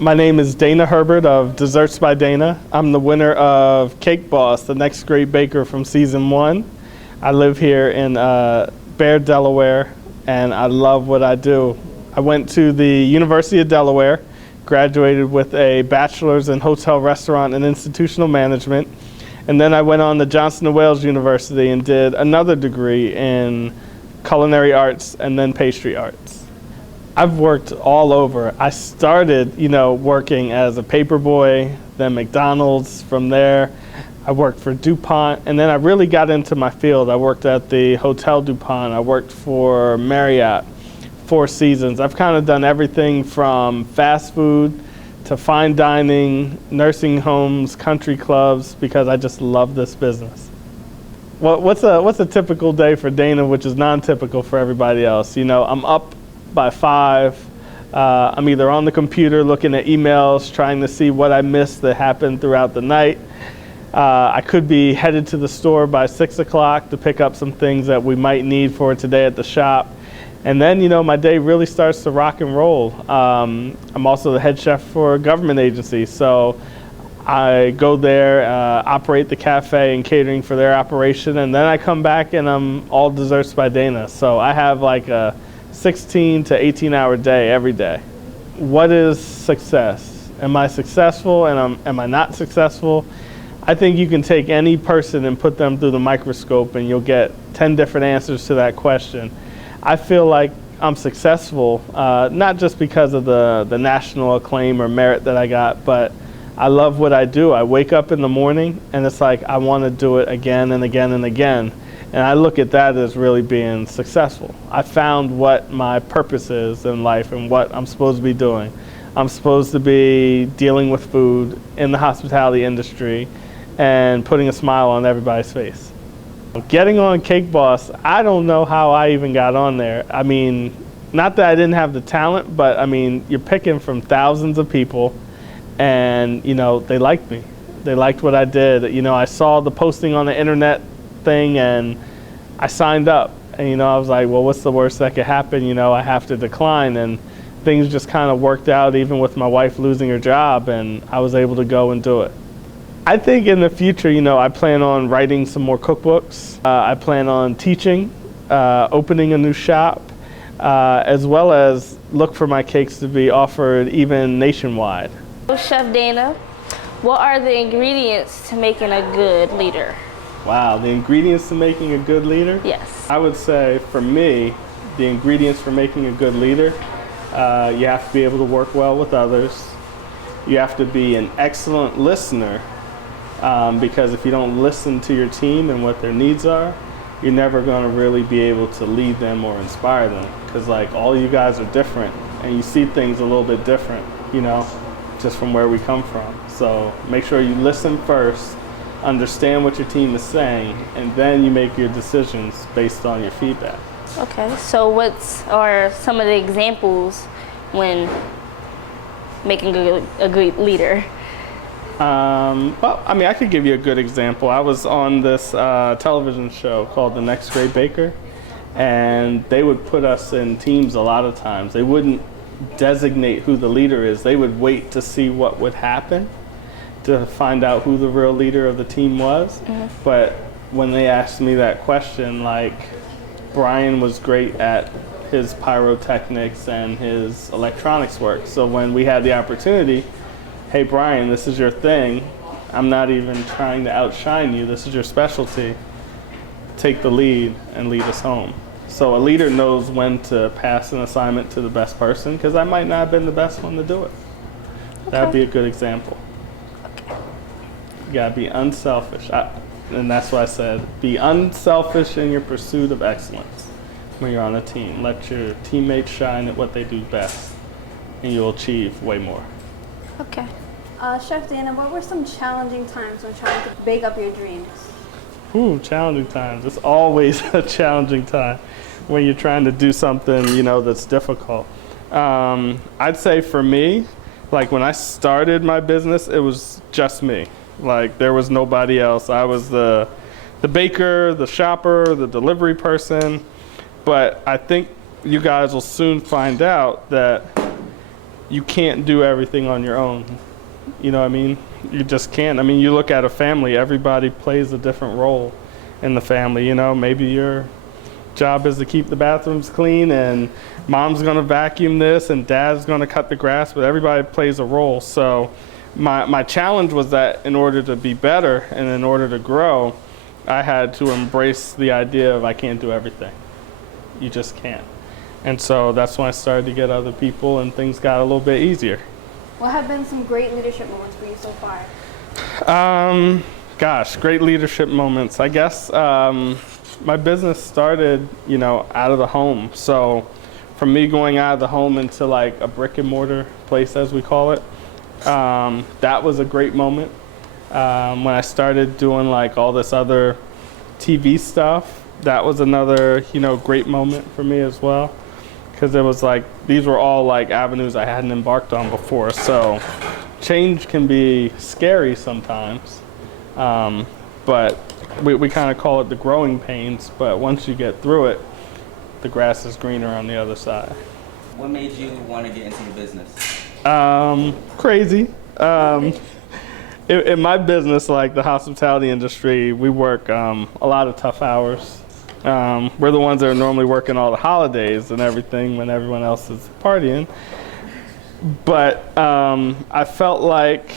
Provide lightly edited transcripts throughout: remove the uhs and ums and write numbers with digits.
My name is Dana Herbert of Desserts by Dana. I'm the winner of Cake Boss, the next great baker from season 1. I live here in Bear, Delaware, and I love what I do. I went to the University of Delaware, graduated with a bachelor's in hotel, restaurant, and institutional management, and then I went on to Johnson & Wales University and did another degree in culinary arts and then pastry arts. I've worked all over. I started, working as a paper boy, then McDonald's. From there, I worked for DuPont, and then I really got into my field. I worked at the Hotel DuPont. I worked for Marriott, Four Seasons. I've kind of done everything from fast food to fine dining, nursing homes, country clubs, because I just love this business. What's a typical day for Dana, which is non-typical for everybody else? I'm up by 5. I'm either on the computer looking at emails, trying to see what I missed that happened throughout the night. I could be headed to the store by 6 o'clock to pick up some things that we might need for today at the shop. And then, my day really starts to rock and roll. I'm also the head chef for a government agency, so I go there, operate the cafe and catering for their operation, and then I come back and I'm all Desserts by Dana. So I have like a 16 to 18-hour day every day. What is success? Am I successful and am I not successful? I think you can take any person and put them through the microscope and you'll get 10 different answers to that question. I feel like I'm successful, not just because of the national acclaim or merit that I got, but I love what I do. I wake up in the morning and it's like I want to do it again and again and again. And I look at that as really being successful. I found what my purpose is in life and what I'm supposed to be doing. I'm supposed to be dealing with food in the hospitality industry and putting a smile on everybody's face. Getting on Cake Boss, I don't know how I even got on there. I mean, not that I didn't have the talent, but I mean, you're picking from thousands of people and, they liked me. They liked what I did. I saw the posting on the internet thing and I signed up, and I was like, well, what's the worst that could happen? I have to decline, and things just kind of worked out, even with my wife losing her job, and I was able to go and do it. I think in the future, I plan on writing some more cookbooks. I plan on teaching, opening a new shop, as well as look for my cakes to be offered even nationwide. Chef Dana, what are the ingredients to making a good leader? Wow, the ingredients to making a good leader? Yes. I would say, for me, the ingredients for making a good leader, you have to be able to work well with others. You have to be an excellent listener, because if you don't listen to your team and what their needs are, you're never going to really be able to lead them or inspire them. Because all you guys are different, and you see things a little bit different, just from where we come from. So make sure you listen first, understand what your team is saying, and then you make your decisions based on your feedback. Okay, so what are some of the examples when making a great leader? Well, I could give you a good example. I was on this television show called The Next Great Baker, and they would put us in teams a lot of times. They wouldn't designate who the leader is. They would wait to see what would happen to find out who the real leader of the team was. Mm-hmm. But when they asked me that question, Brian was great at his pyrotechnics and his electronics work. So when we had the opportunity, hey Brian, this is your thing. I'm not even trying to outshine you. This is your specialty. Take the lead and lead us home. So a leader knows when to pass an assignment to the best person, because I might not have been the best one to do it. Okay. That would be a good example. You gotta be unselfish. And that's why I said, be unselfish in your pursuit of excellence when you're on a team. Let your teammates shine at what they do best, and you'll achieve way more. Okay. Chef Dana, what were some challenging times when trying to bake up your dreams? Challenging times. It's always a challenging time when you're trying to do something, that's difficult. I'd say for me, when I started my business, it was just me. There was nobody else. I was the baker, the shopper, the delivery person. But I think you guys will soon find out that you can't do everything on your own. You know what I mean? You just can't. I mean, you look at a family, everybody plays a different role in the family. You know, maybe your job is to keep the bathrooms clean, and mom's gonna vacuum this, and dad's gonna cut the grass, but everybody plays a role. So my challenge was that in order to be better and in order to grow, I had to embrace the idea of I can't do everything. You just can't. And so that's when I started to get other people, and things got a little bit easier. What have been some great leadership moments for you so far? Gosh, great leadership moments. I guess my business started, you know, out of the home. So from me going out of the home into like a brick and mortar place, as we call it, that was a great moment. When I started doing like all this other TV stuff, that was another, you know, great moment for me as well. Because it was like, these were all like avenues I hadn't embarked on before. So change can be scary sometimes. But we kind of call it the growing pains. But once you get through it, the grass is greener on the other side. What made you want to get into the business? Crazy. In my business, like the hospitality industry, we work a lot of tough hours. We're the ones that are normally working all the holidays and everything when everyone else is partying. But I felt like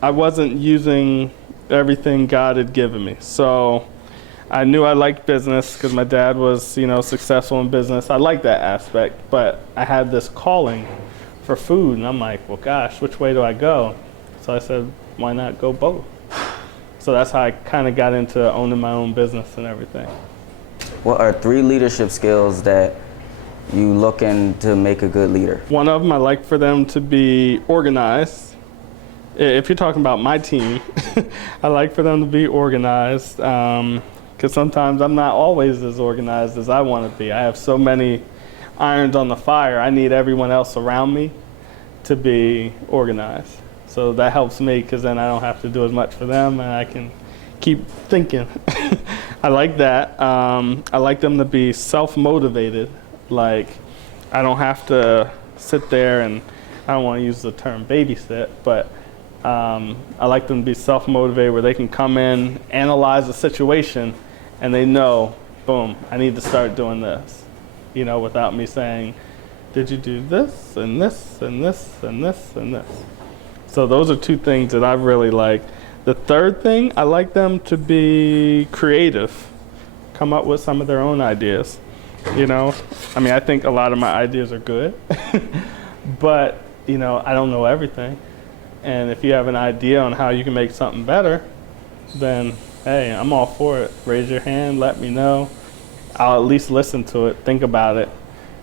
I wasn't using everything God had given me. So I knew I liked business because my dad was, you know, successful in business. I liked that aspect, but I had this calling for food, and I'm like, well, gosh, which way do I go? So I said, why not go both? So that's how I kind of got into owning my own business and everything. What are 3 leadership skills that you looking to make a good leader? One of them, I like for them to be organized. If you're talking about my team, I like for them to be organized because sometimes I'm not always as organized as I want to be. I have so many irons on the fire. I need everyone else around me to be organized. So that helps me because then I don't have to do as much for them and I can keep thinking. I like that. I like them to be self-motivated. Like, I don't have to sit there and, I don't want to use the term babysit, but I like them to be self-motivated where they can come in, analyze the situation, and they know, boom, I need to start doing this. You know, without me saying, did you do this and this and this and this and this? So those are 2 things that I really like. The third thing, I like them to be creative, come up with some of their own ideas. You know, I mean, I think a lot of my ideas are good, but, you know, I don't know everything. And if you have an idea on how you can make something better, then, hey, I'm all for it. Raise your hand, let me know. I'll at least listen to it, think about it.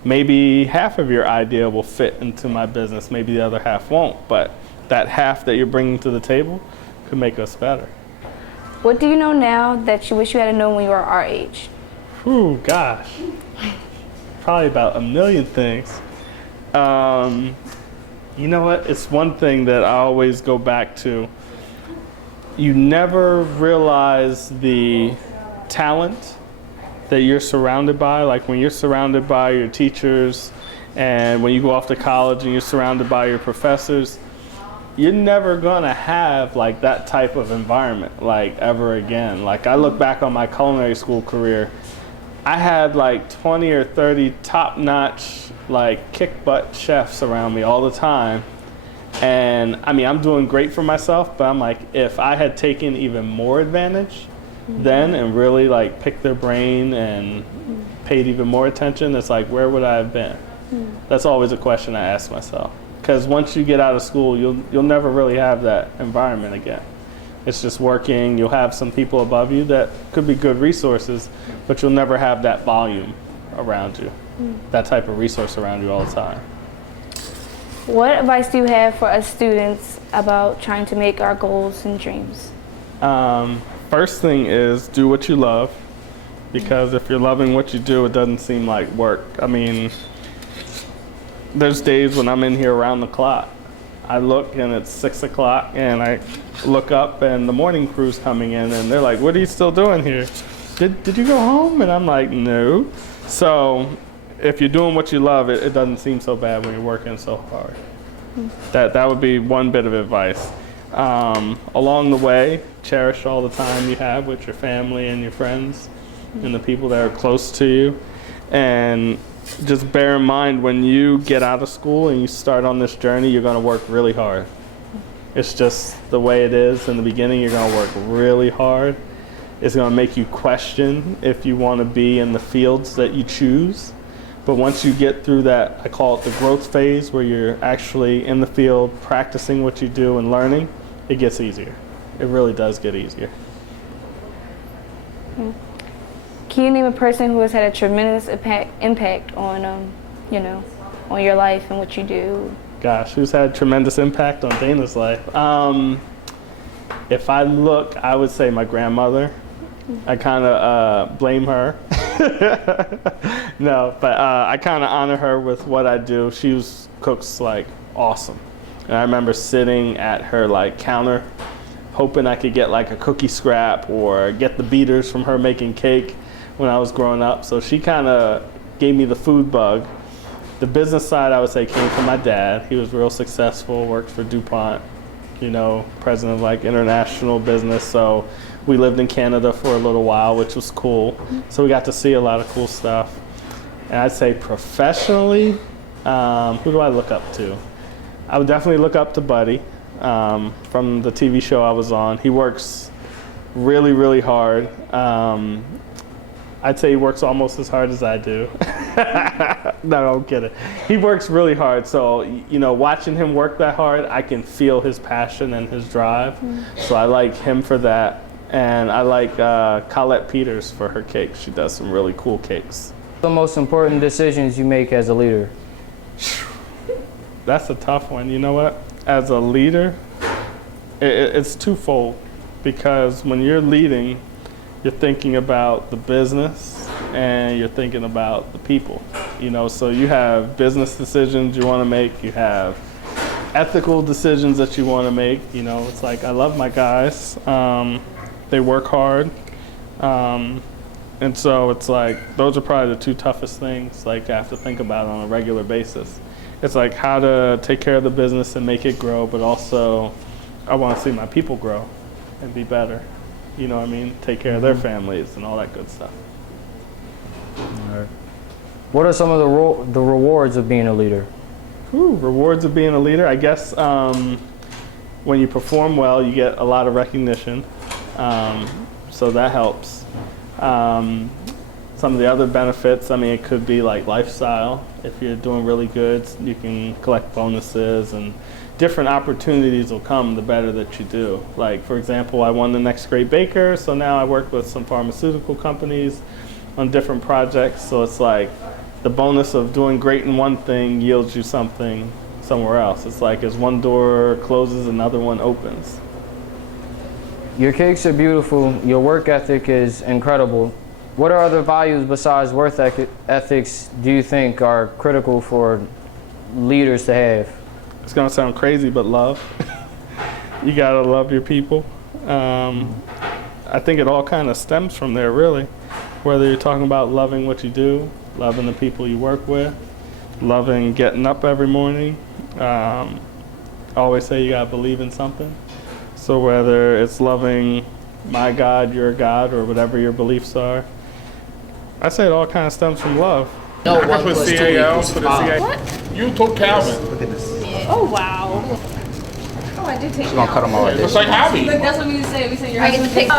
Maybe half of your idea will fit into my business, maybe the other half won't, but that half that you're bringing to the table could make us better. What do you know now that you wish you had known when you were our age? Ooh, gosh. Probably about a million things. You know what? It's one thing that I always go back to. You never realize the talent that you're surrounded by. Like when you're surrounded by your teachers and when you go off to college and you're surrounded by your professors, you're never gonna have like that type of environment like ever again. Like I look back on my culinary school career, I had like 20 or 30 top-notch like kick butt chefs around me all the time. And I mean, I'm doing great for myself, but I'm like, if I had taken even more advantage then and really like picked their brain and paid even more attention, it's like, where would I have been? That's always a question I ask myself. Because once you get out of school, you'll never really have that environment again. It's just working. You'll have some people above you that could be good resources, but you'll never have that volume around you, that type of resource around you all the time. What advice do you have for us students about trying to make our goals and dreams? First thing is do what you love, because if you're loving what you do, it doesn't seem like work. I mean, there's days when I'm in here around the clock. I look and it's 6 o'clock and I look up and the morning crew's coming in and they're like, what are you still doing here? Did you go home? And I'm like, no. So if you're doing what you love, it doesn't seem so bad when you're working so hard. That would be one bit of advice. Along the way, cherish all the time you have with your family and your friends and the people that are close to you. And just bear in mind, when you get out of school and you start on this journey, you're going to work really hard. It's just the way it is. In the beginning, you're going to work really hard. It's going to make you question if you want to be in the fields that you choose. But once you get through that, I call it the growth phase, where you're actually in the field, practicing what you do and learning, it gets easier. It really does get easier. Can you name a person who has had a tremendous impact on, on your life and what you do? Gosh, who's had tremendous impact on Dana's life? If I look, I would say my grandmother. I kind of blame her. No, but I kind of honor her with what I do. She cooks like awesome. And I remember sitting at her like counter, hoping I could get like a cookie scrap or get the beaters from her making cake when I was growing up. So she kind of gave me the food bug. The business side, I would say, came from my dad. He was real successful, worked for DuPont, president of like international business. So we lived in Canada for a little while, which was cool. So we got to see a lot of cool stuff. And I'd say professionally, who do I look up to? I would definitely look up to Buddy from the TV show I was on. He works really, really hard. I'd say he works almost as hard as I do. No, I'm kidding. He works really hard. So, watching him work that hard, I can feel his passion and his drive. So I like him for that. And I like Colette Peters for her cakes. She does some really cool cakes. The most important decisions you make as a leader? That's a tough one. You know what? As a leader, it's twofold. Because when you're leading, you're thinking about the business and you're thinking about the people. So you have business decisions you want to make. You have ethical decisions that you want to make. It's like I love my guys. They work hard. And so it's like those are probably the two toughest things like I have to think about on a regular basis. It's like how to take care of the business and make it grow, but also I want to see my people grow and be better. You know what I mean? Take care of their families and all that good stuff. All right. What are some of the rewards of being a leader? Rewards of being a leader, I guess when you perform well, you get a lot of recognition. So that helps. Some of the other benefits, it could be like lifestyle. If you're doing really good, you can collect bonuses and different opportunities will come the better that you do. Like, for example, I won the Next Great Baker, so now I work with some pharmaceutical companies on different projects. So it's like the bonus of doing great in one thing yields you something somewhere else. It's like as one door closes, another one opens. Your cakes are beautiful. Your work ethic is incredible. What are other values besides work ethics do you think are critical for leaders to have? It's gonna sound crazy, but love. You gotta love your people. I think it all kind of stems from there, really. Whether you're talking about loving what you do, loving the people you work with, loving getting up every morning. I always say you gotta believe in something. So whether it's loving my God, your God, or whatever your beliefs are, I say it all kind of stems from love. No, I one put plus two CAL, equals put a five. CA. You took Calvin. Look at this. Oh, wow. Oh, I did take She's gonna cut them all right there. It's like Javi. Look, that's what we say. We say your husband takes